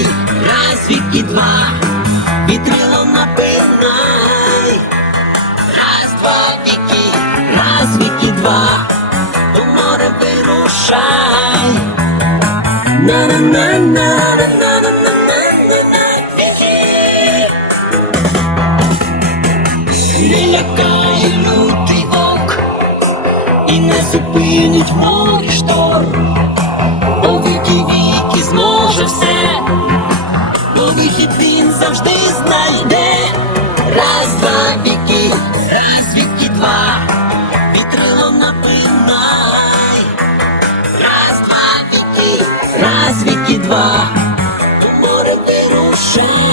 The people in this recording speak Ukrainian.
вдих, раз вік два, вітрилом напинай, раз, два віки, раз вік два, у море вирушай, на на на на на на на на на на лякає лютий вок, і не зупинить морі шторм. вихід він завжди знайде. Раз, два віки, раз віки два, вітрило напинай. Раз, два віки, раз віки два, у море вирушай.